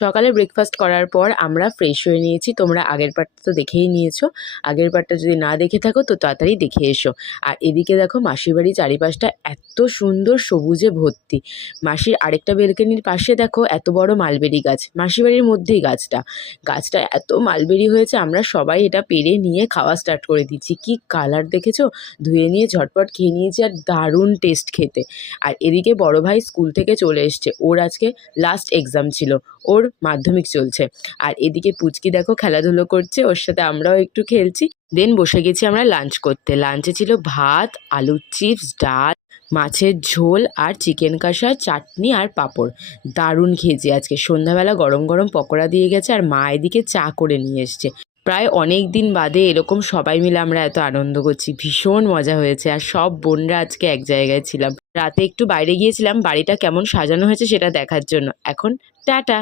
সকালে ব্রেকফাস্ট করার পর আমরা ফ্রেশ হয়ে নিয়েছি। তোমরা আগের পার্টটা তো দেখেই নিয়েছো। আগের পার্টটা যদি না দেখে থাকো তো তাড়াতাড়ি দেখে এসো। আর এদিকে দেখো মাসির বাড়ির চারিপাশটা এত সুন্দর সবুজে ভর্তি। মাসির আরেকটা বেলকনির পাশে দেখো এত বড় মালবেরি গাছ, মাসির বাড়ির মধ্যেই গাছটা। গাছটা এত মালবেরি হয়েছে, আমরা সবাই এটা পেড়ে নিয়ে খাওয়া স্টার্ট করে দিচ্ছি। কি কালার দেখেছো? ধুয়ে নিয়ে ঝটপট খেয়ে নিয়েছি, আর দারুণ টেস্ট খেতে। আর এদিকে বড় ভাই স্কুল থেকে চলে এসছে, ওর আজকে লাস্ট এক্সাম ছিল, ওর মাধ্যমিক চলছে। আর এদিকে পুচকি দেখো খেলাধুলো করছে, ওর সাথে আমরাও একটু খেলছি। দেন বসে গেছি আমরা লাঞ্চ করতে। লাঞ্চে ছিল ভাত, আলুর চিপস, ডাল, মাছের ঝোল আর চিকেন কষা, চাটনি আর পাঁপড়। দারুণ খেয়েছি আজকে। সন্ধ্যাবেলা গরম গরম পকোড়া দিয়ে গেছে, আর মা এদিকে চা করে নিয়ে এসছে। প্রায় অনেক দিন বাদে এরকম সবাই মিলে আমরা এত আনন্দ করছি, ভীষণ মজা হয়েছে। আর সব বোনরা আজকে এক জায়গায় ছিলাম। রাতে একটু বাইরে গিয়েছিলাম বাড়িটা কেমন সাজানো হয়েছে সেটা দেখার জন্য। এখন টাটা।